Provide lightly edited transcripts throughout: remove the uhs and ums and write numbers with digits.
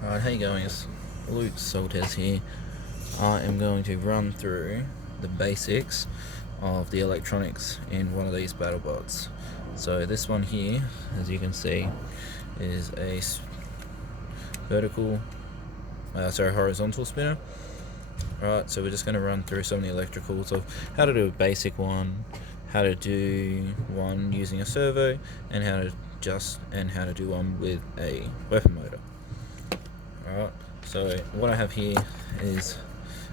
Alright, how you going? It's Luke Soltez here. I am going to run through the basics of the electronics in one of these battle bots. So this one here, as you can see, is a horizontal spinner. Alright, so we're just going to run through some of the electricals of how to do a basic one, how to do one using a servo, and how to do one with a weapon motor. Alright, so what I have here is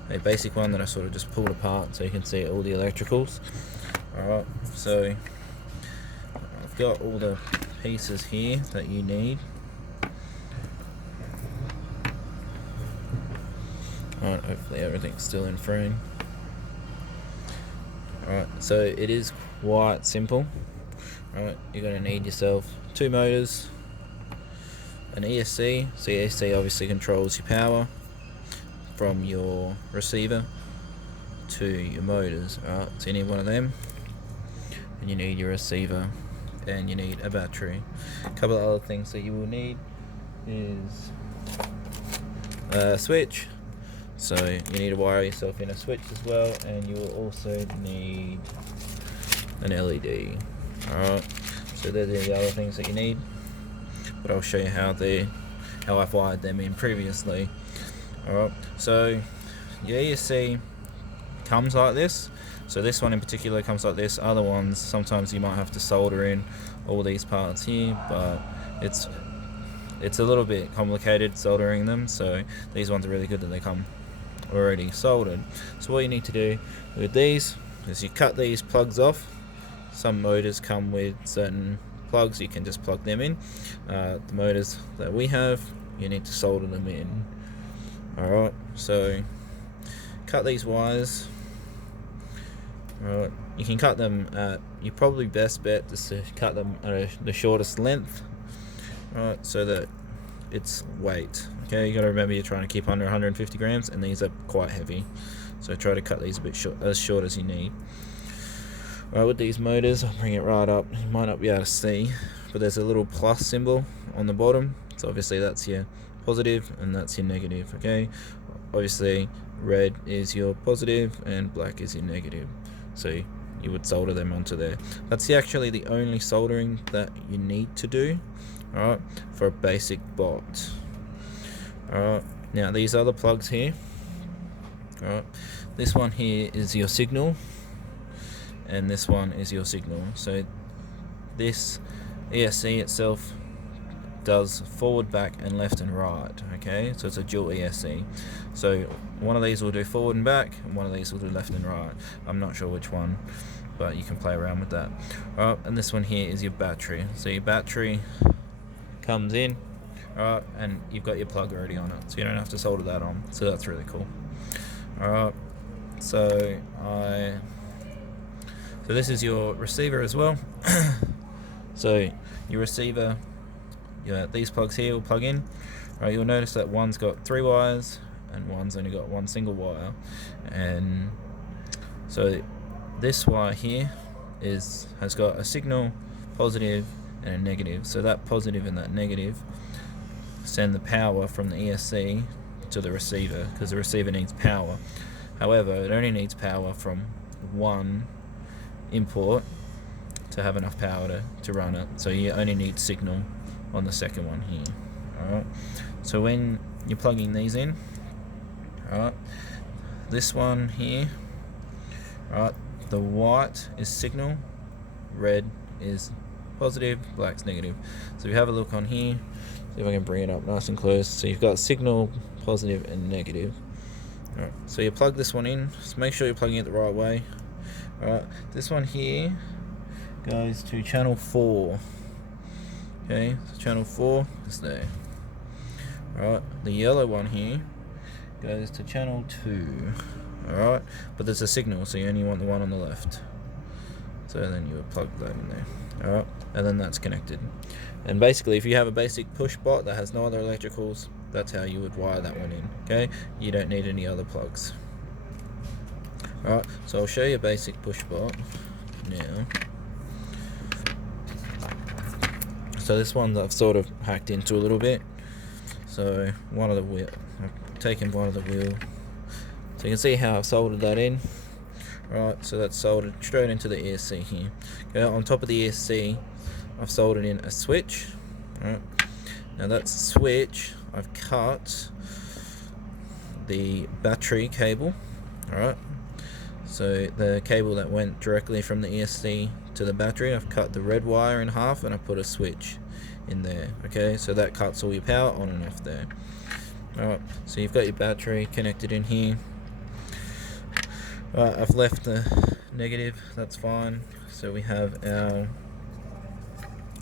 a basic one that I sort of just pulled apart so you can see all the electricals. Alright, so I've got all the pieces here that you need. Alright, hopefully everything's still in frame. Alright, so it is quite simple. Alright, you're going to need yourself two motors, an ESC. So the ESC obviously controls your power from your receiver to your motors. Alright, so you need one of them, and you need your receiver, and you need a battery. A couple of other things that you will need is a switch. So you need to wire yourself in a switch as well, and you will also need an LED. Alright, so they're the other things that you need, but I'll show you how I've wired them in previously. Alright, so your ESC comes like this. So this one in particular comes like this. Other ones, sometimes you might have to solder in all these parts here, but it's a little bit complicated soldering them, so these ones are really good that they come already soldered. So what you need to do with these is you cut these plugs off. Some motors come with certain plugs, you can just plug them in. The motors that we have, you need to solder them in. Alright, so cut these wires. Alright, you can cut them at, you probably best bet is to cut them at the shortest length. Alright, so that it's weight. Okay, you got to remember you're trying to keep under 150 grams, and these are quite heavy, so try to cut these a bit short as you need. Right, with these motors, I'll bring it right up. You might not be able to see, but there's a little plus symbol on the bottom, so obviously that's your positive and that's your negative. Okay, obviously red is your positive and black is your negative, so you would solder them onto there. That's actually the only soldering that you need to do, alright, for a basic bot. Alright, now these other plugs here, alright, this one here is your signal, and this one is your signal. So this ESC itself does forward, back, and left and right. Okay, so it's a dual ESC. So one of these will do forward and back, and one of these will do left and right. I'm not sure which one, but you can play around with that. Alright, and this one here is your battery. So your battery comes in, alright, and you've got your plug already on it, so you don't have to solder that on. So that's really cool. Alright, so this is your receiver as well. So your receiver, these plugs here will plug in. Right, you'll notice that one's got 3 wires and one's only got one single wire, and so this wire here has got a signal, positive and a negative. So that positive and that negative send the power from the ESC to the receiver, because the receiver needs power. However, it only needs power from one import to have enough power to run it, so you only need signal on the second one here. Alright, so when you're plugging these in, alright, this one here, alright, the white is signal, red is positive, black's negative. So if you have a look on here, see if I can bring it up nice and close. So you've got signal, positive and negative. Alright, so you plug this one in, just make sure you're plugging it the right way. Alright, this one here goes to channel 4. Okay, so channel 4 is there. Alright, the yellow one here goes to channel 2. Alright, but there's a signal, so you only want the one on the left. So then you would plug that in there. Alright, and then that's connected. And basically, if you have a basic push bot that has no other electricals, that's how you would wire that one in. Okay, you don't need any other plugs. Alright, so I'll show you a basic push bot now. So this one I've sort of hacked into a little bit. So one of the wheel, I've taken one of the wheel. So you can see how I've soldered that in. Right, so that's soldered straight into the ESC here. Okay, on top of the ESC, I've soldered in a switch. Right, now that switch, I've cut the battery cable. Alright, so the cable that went directly from the ESC to the battery, I've cut the red wire in half and I put a switch in there. Okay, so that cuts all your power on and off there. Alright, so you've got your battery connected in here. Alright, I've left the negative, that's fine. So we have our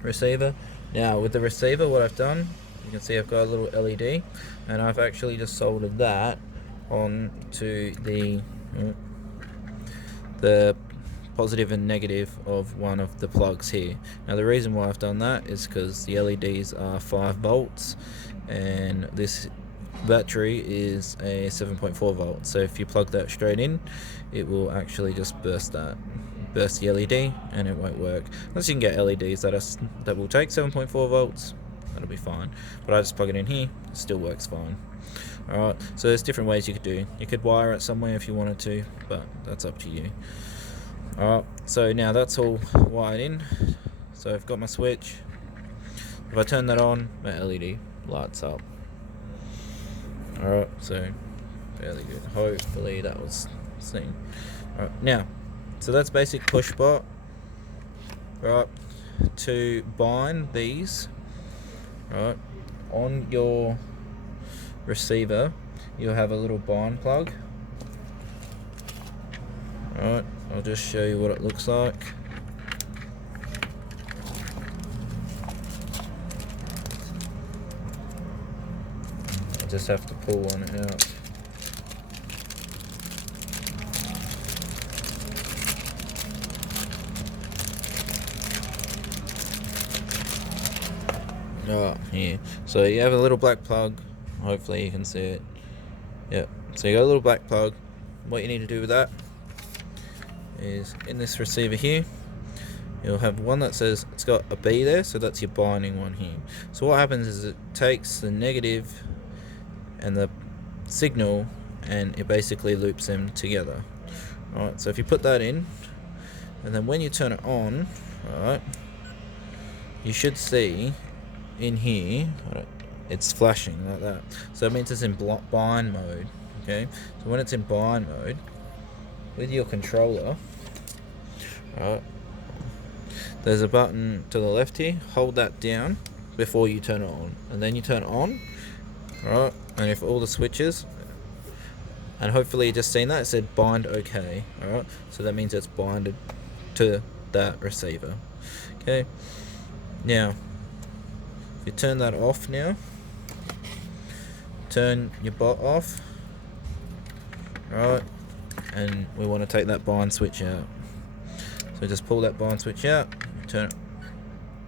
receiver. Now with the receiver, what I've done, you can see I've got a little LED, and I've actually just soldered that on to the positive and negative of one of the plugs here. Now the reason why I've done that is because the LEDs are 5 volts and this battery is a 7.4 volts. So if you plug that straight in, it will actually just burst the LED and it won't work. Unless you can get LEDs that will take 7.4 volts, that'll be fine. But I just plug it in here, it still works fine. Alright, so there's different ways you could do. You could wire it somewhere if you wanted to, but that's up to you. Alright, so now that's all wired in. So I've got my switch. If I turn that on, my LED lights up. Alright, so fairly good. Hopefully that was seen. Alright, now, so that's basic push bot. Right, to bind these, right, on your receiver, you'll have a little bind plug. Right, I'll just show you what it looks like. I just have to pull one out. Oh, here. So you have a little black plug. Hopefully you can see it. Yep. So you got a little black plug. What you need to do with that is in this receiver here, you'll have one that says it's got a B there, so that's your binding one here. So what happens is it takes the negative and the signal and it basically loops them together. Alright, so if you put that in, and then when you turn it on, alright, you should see in here, it's flashing like that. So it means it's in bind mode. Okay, so when it's in bind mode, with your controller, right, there's a button to the left here. Hold that down before you turn it on, and then you turn it on. Right, and if all the switches, and hopefully you just seen that, it said bind OK. Alright, so that means it's binded to that receiver. Okay, now if you turn that off now, turn your bot off, right, and we want to take that bind switch out. So just pull that bind switch out, turn it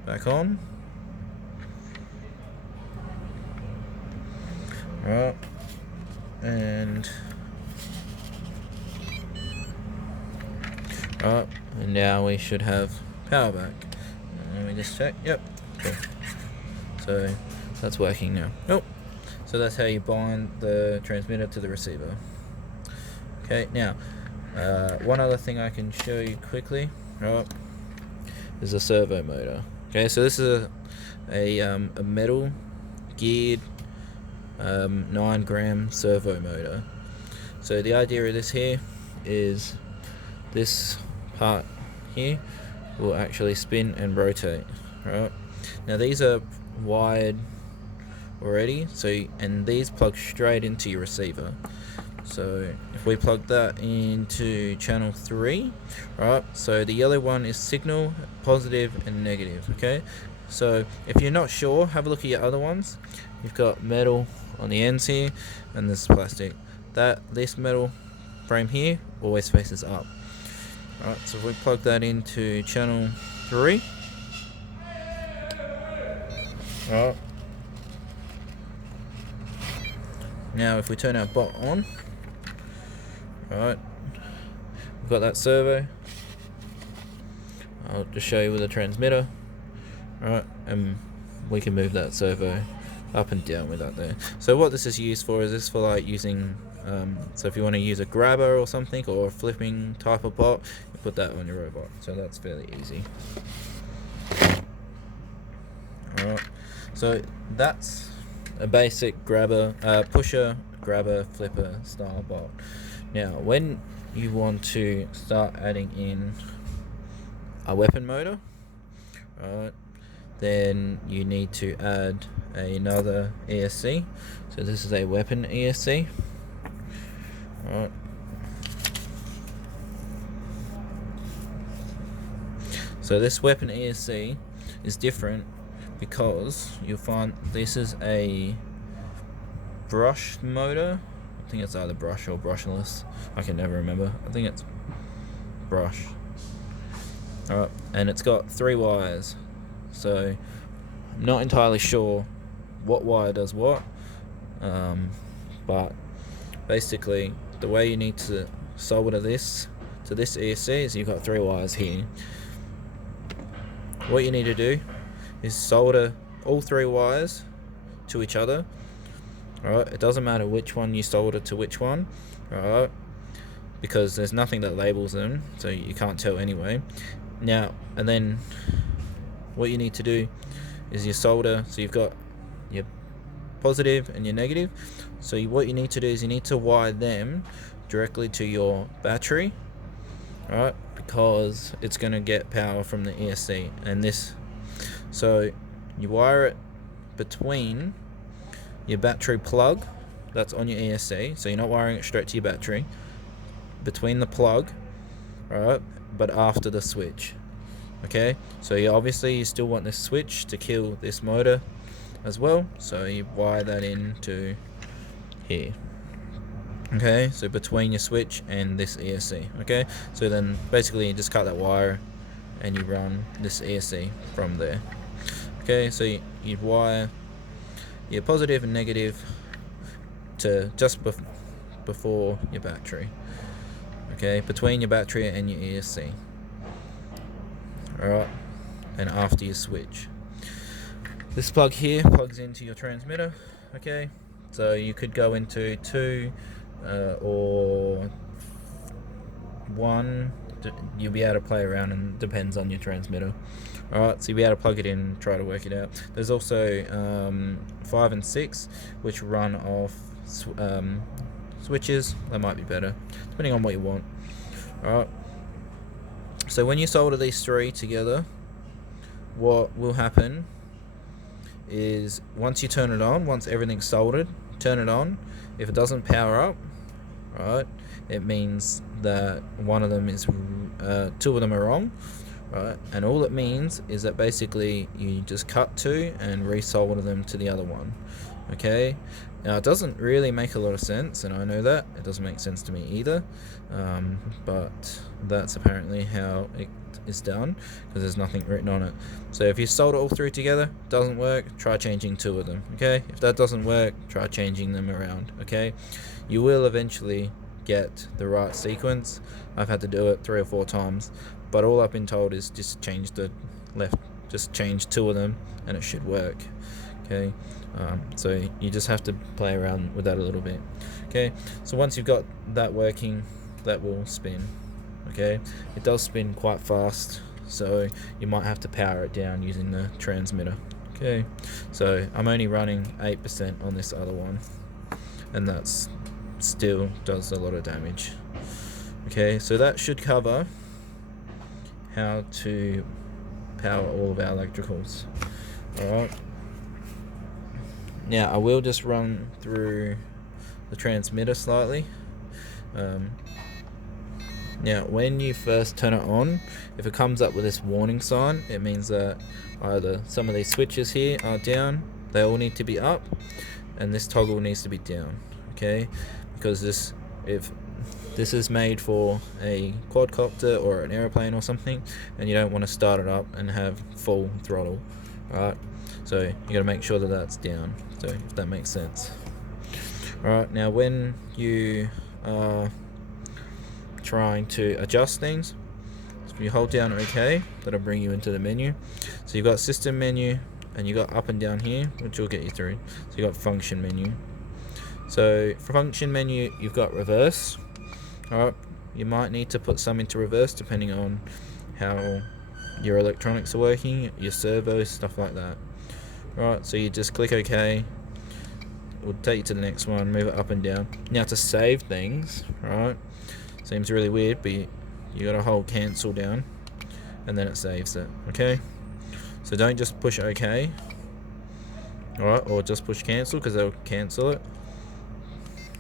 back on, right, and right, and now we should have power back. Let me just check. Yep. Okay. So that's working now. Nope. So that's how you bind the transmitter to the receiver. Okay, now one other thing I can show you quickly, right, is a servo motor. Okay, so this is a metal geared 9-gram servo motor. So the idea of this here is this part here will actually spin and rotate. Right, now these are wired already, and these plug straight into your receiver. So if we plug that into channel 3, right, so the yellow one is signal, positive and negative. Okay, so if you're not sure, have a look at your other ones. You've got metal on the ends here, and this is plastic. This metal frame here always faces up. Right, so if we plug that into channel 3, right, now if we turn our bot on, right, we've got that servo. I'll just show you with the transmitter, right, and we can move that servo up and down with that there. So what this is used for is this for like using, so if you want to use a grabber or something, or a flipping type of bot, you put that on your robot. So that's fairly easy. Alright, so that's a basic grabber, pusher, grabber, flipper style bot. Now when you want to start adding in a weapon motor, alright, then you need to add another ESC. So this is a weapon ESC. Alright. So this weapon ESC is different because you'll find this is a brush motor. I think it's either brush or brushless. I can never remember. I think it's brush. Alright, and it's got 3 wires. So I'm not entirely sure what wire does what, but basically the way you need to solder this to this ESC is you've got 3 wires here. What you need to do is solder all 3 wires to each other. Alright, it doesn't matter which one you solder to which one, alright, because there's nothing that labels them, so you can't tell anyway. Now, and then what you need to do is you solder, so you've got your positive and your negative. So what you need to do is you need to wire them directly to your battery, right? Because it's going to get power from the ESC and this. So you wire it between your battery plug that's on your ESC, so you're not wiring it straight to your battery, between the plug, right, but after the switch. Okay, so you still want this switch to kill this motor as well, so you wire that into here. Okay, so between your switch and this ESC. Okay, so then basically you just cut that wire and you run this ESC from there. Okay, so you wire your positive and negative to just before your battery. Okay, between your battery and your ESC. Alright, and after your switch. This plug here plugs into your transmitter. Okay, so you could go into 2 or 1. You'll be able to play around, and depends on your transmitter. Alright, so you'll be able to plug it in, try to work it out. There's also 5 and 6, which run off switches. That might be better, depending on what you want. Alright, so when you solder these 3 together, what will happen is once you turn it on, once everything's soldered, turn it on. If it doesn't power up, right, it means that one of them is 2 of them are wrong, right? And all it means is that basically you just cut 2 and resolder them to the other one. Okay, now it doesn't really make a lot of sense, and I know that it doesn't make sense to me either, but that's apparently how it is done, because there's nothing written on it. So if you solder all 3 together, doesn't work, try changing 2 of them. Okay, if that doesn't work, try changing them around. Okay, you will eventually get the right sequence. I've had to do it 3 or 4 times, but all I've been told is just change 2 of them and it should work. Okay, so you just have to play around with that a little bit. Okay, so once you've got that working, that will spin. Okay, it does spin quite fast, so you might have to power it down using the transmitter. Okay, so I'm only running 8% on this other one, and that's still does a lot of damage. Okay, so that should cover how to power all of our electricals. Alright, now I will just run through the transmitter slightly. Now when you first turn it on, if it comes up with this warning sign, it means that either some of these switches here are down, they all need to be up, and this toggle needs to be down. Okay, because if this is made for a quadcopter or an aeroplane or something, and you don't want to start it up and have full throttle. Alright, so you got to make sure that that's down, so if that makes sense. Alright, now when you are trying to adjust things, so if you hold down OK, that'll bring you into the menu. So you've got system menu, and you got up and down here, which will get you through. So you got function menu. So for function menu, you've got reverse. Alright, you might need to put some into reverse depending on how your electronics are working, your servos, stuff like that. Alright, so you just click OK. It will take you to the next one, move it up and down. Now to save things, right? Seems really weird, but you gotta hold cancel down and then it saves it, okay? So don't just push OK, alright, or just push cancel because they'll cancel it.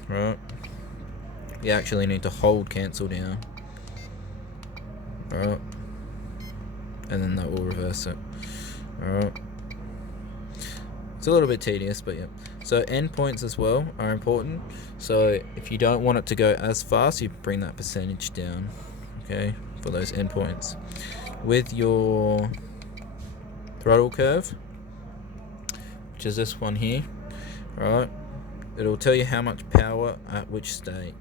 Right, you actually need to hold cancel down, alright, and then that will reverse it. Alright, it's a little bit tedious, but yeah. So endpoints as well are important. So if you don't want it to go as fast, you bring that percentage down, okay, for those endpoints. With your throttle curve, which is this one here, right, it'll tell you how much power at which state.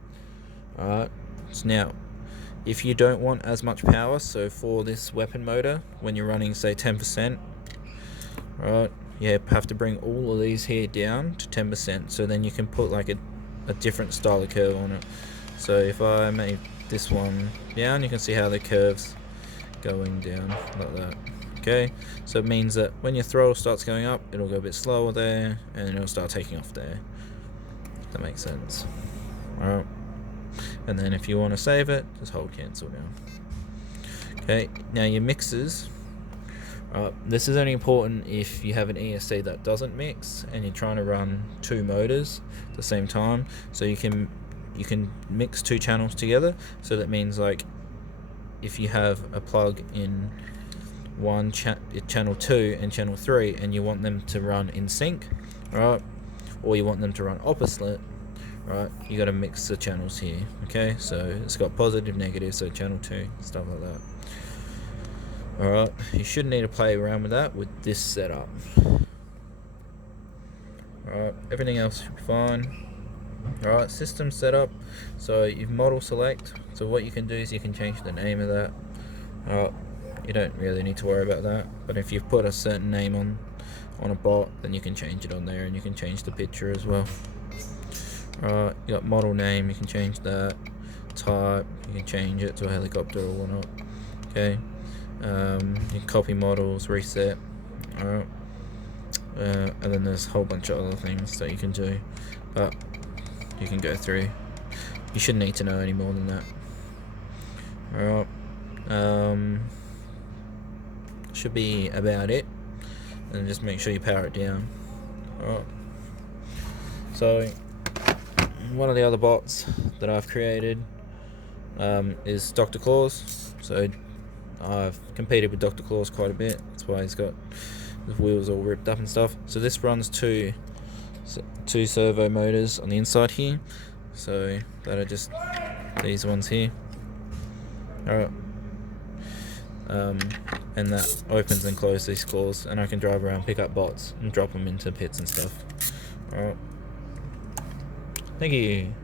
Alright, so now if you don't want as much power, so for this weapon motor, when you're running say 10%, right, you have to bring all of these here down to 10%, so then you can put like a different style of curve on it. So if I make this one down, you can see how the curve's going down like that. Okay, so it means that when your throttle starts going up, it'll go a bit slower there, and then it'll start taking off there. That makes sense. Alright, and then if you want to save it, just hold cancel down. Okay, now your mixers. This is only important if you have an ESC that doesn't mix and you're trying to run two motors at the same time. So you can mix two channels together. So that means like if you have a plug in one channel 2 and channel 3 and you want them to run in sync, right, or you want them to run opposite, right, you got to mix the channels here. Okay, so it's got positive, negative, so channel 2, stuff like that. Alright, you shouldn't need to play around with that with this setup. Alright, everything else should be fine. Alright, system setup. So you've model select. So what you can do is you can change the name of that. Alright, you don't really need to worry about that. But if you've put a certain name on a bot, then you can change it on there, and you can change the picture as well. Alright, you got model name, you can change that. Type, you can change it to a helicopter or whatnot. Okay. You can copy models, reset, alright, and then there's a whole bunch of other things that you can do, but you can go through. You shouldn't need to know any more than that. Alright, should be about it, and just make sure you power it down. Alright, so one of the other bots that I've created is Dr. Claus. So I've competed with Dr. Claus quite a bit. That's why he's got the wheels all ripped up and stuff. So this runs two servo motors on the inside here. So that are just these ones here. Alright. And that opens and closes these claws, and I can drive around, pick up bots, and drop them into pits and stuff. Alright. Thank you.